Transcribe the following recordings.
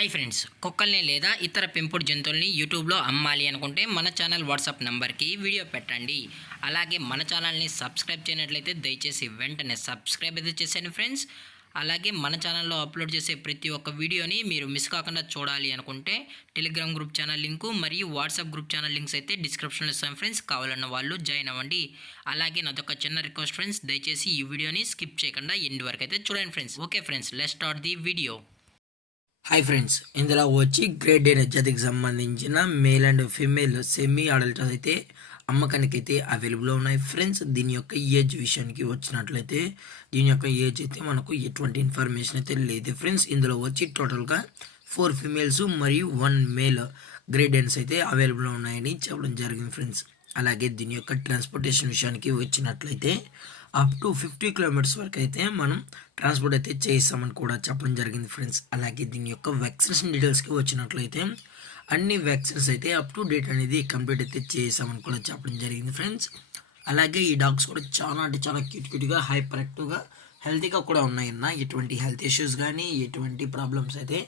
Hi friends, కుక్కల్ని లేదా ఇతర పెంపుడు జంతువుల్ని యూట్యూబ్లో అమ్మాలి అనుకుంటే మన ఛానల్ వాట్సాప్ నెంబర్కి వీడియో పెట్టండి. అలాగే మన ఛానల్ని సబ్స్క్రైబ్ చేయనట్లయితే దయచేసి వెంటనే సబ్స్క్రైబ్ అయితే చేసేయండి ఫ్రెండ్స్. అలాగే మన ఛానల్లో అప్లోడ్ చేసే ప్రతి ఒక్క వీడియోని మీరు మిస్ కాకుండా చూడాలి అనుకుంటే టెలిగ్రామ్ గ్రూప్ ఛానల్ లింకు మరియు వాట్సాప్ గ్రూప్ ఛానల్ లింక్స్ అయితే డిస్క్రిప్షన్లో ఇస్తాం ఫ్రెండ్స్. కావాలన్న వాళ్ళు జాయిన్ అవ్వండి. అలాగే నాదొక చిన్న రిక్వెస్ట్ ఫ్రెండ్స్, దయచేసి ఈ వీడియోని స్కిప్ చేయకుండా ఎండ్ వరకు అయితే చూడండి friends. Okay friends, let's start the video. Hi friends, ఇందులో వచ్చి గ్రేడ్ ఏ జాతికి సంబంధించిన male and female semi adult అయితే అమ్మకానికి అయితే అవైలబుల్లో ఉన్నాయి ఫ్రెండ్స్. దీని యొక్క ఏజ్ విషయానికి వచ్చినట్లయితే దీని యొక్క ఏజ్ అయితే మనకు ఎటువంటి ఇన్ఫర్మేషన్ అయితే లేదు ఫ్రెండ్స్. ఇందులో వచ్చి టోటల్గా 4 ఫీమేల్స్ మరియు 1 మేల్ గ్రేడ్ ఎన్స్ అయితే అవైలబుల్లో ఉన్నాయని చెప్పడం జరిగింది ఫ్రెండ్స్. అలాగే దీని యొక్క ట్రాన్స్పోర్టేషన్ విషయానికి వచ్చినట్లయితే అప్ టు 50 కిలోమీటర్స్ వరకు అయితే మనం ట్రాన్స్పోర్ట్ అయితే చేయిస్తామని కూడా చెప్పడం జరిగింది ఫ్రెండ్స్. అలాగే దీని యొక్క వ్యాక్సినేషన్ డీటెయిల్స్కి వచ్చినట్లయితే అన్ని వ్యాక్సిన్స్ అయితే అప్ టు డేట్ అనేది కంప్లీట్ అయితే చేసామని కూడా చెప్పడం జరిగింది ఫ్రెండ్స్. అలాగే ఈ డాగ్స్ కూడా చాలా అంటే చాలా క్యూట్గా హైపర్ యాక్టివ్గా హెల్తీగా కూడా ఉన్నాయన్న. ఎటువంటి హెల్త్ ఇష్యూస్ కానీ ఎటువంటి ప్రాబ్లమ్స్ అయితే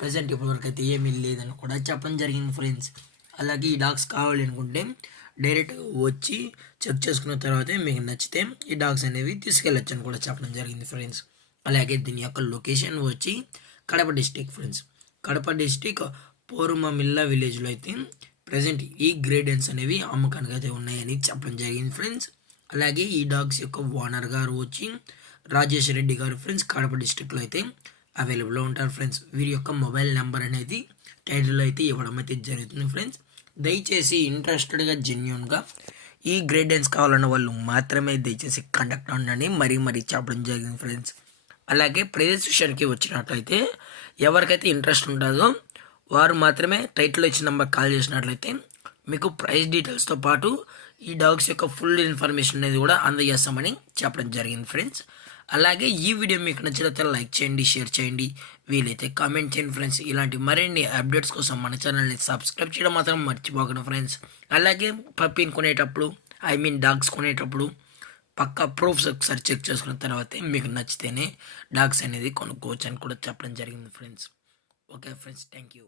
ప్రజెంట్ ఇప్పటివరకు అయితే ఏమీ లేదని కూడా చెప్పడం జరిగింది ఫ్రెండ్స్. అలాగే ఈ డాగ్స్ కావాలి అనుకుంటే డైరెక్ట్గా వచ్చి చెక్ చేసుకున్న తర్వాతే మీకు నచ్చితే ఈ డాగ్స్ అనేవి తీసుకెళ్ళచ్చు అని కూడా చెప్పడం జరిగింది ఫ్రెండ్స్. అలాగే దీని యొక్క లొకేషన్ వచ్చి Kadapa district friends. Kadapa district Porumamilla విలేజ్లో అయితే ప్రజెంట్ ఈ గ్రేడెన్స్ అనేవి అమ్మకానికి అయితే ఉన్నాయని చెప్పడం జరిగింది ఫ్రెండ్స్. అలాగే ఈ డాగ్స్ యొక్క ఓనర్ గారు వచ్చి రాజేష్ రెడ్డి గారు ఫ్రెండ్స్ కడప డిస్టిక్లో అయితే అవైలబుల్లో ఉంటారు ఫ్రెండ్స్. వీరి యొక్క మొబైల్ నెంబర్ అనేది టైటిల్లో అయితే ఇవ్వడం అయితే జరుగుతుంది ఫ్రెండ్స్. దయచేసి ఇంట్రెస్టెడ్గా జెన్యున్గా ఈ గ్రేడెన్స్ కావాలన్న వాళ్ళు మాత్రమే దయచేసి కాంటాక్ట్ అవ్వండి మరీ చెప్పడం జరిగింది ఫ్రెండ్స్. అలాగే ప్రైస్ విషయానికి వచ్చినట్లయితే ఎవరికైతే ఇంట్రెస్ట్ ఉంటుందో వారు మాత్రమే టైటిల్లో ఇచ్చిన నెంబర్ కాల్ చేసినట్లయితే మీకు ప్రైస్ డీటెయిల్స్తో పాటు ఈ డాగ్స్ యొక్క ఫుల్ ఇన్ఫర్మేషన్ అనేది కూడా అందజేస్తామని చెప్పడం జరిగింది ఫ్రెండ్స్. అలాగే ఈ వీడియో మీకు నచ్చినట్లయితే లైక్ చేయండి, షేర్ చేయండి, వీలైతే కామెంట్ చేయండి ఫ్రెండ్స్. ఇలాంటి మరిన్ని అప్డేట్స్ కోసం మన ఛానల్ని సబ్స్క్రైబ్ చేయడం మాత్రం మర్చిపోకండి ఫ్రెండ్స్. అలాగే పప్పీని కొనేటప్పుడు డాగ్స్ కొనేటప్పుడు పక్కా ప్రూఫ్స్ ఒకసారి చెక్ చేసుకున్న తర్వాతే మీకు నచ్చితేనే డాగ్స్ అనేది కొనుక్కోవచ్చు అని కూడా చెప్పడం జరిగింది friends. Okay friends, thank you.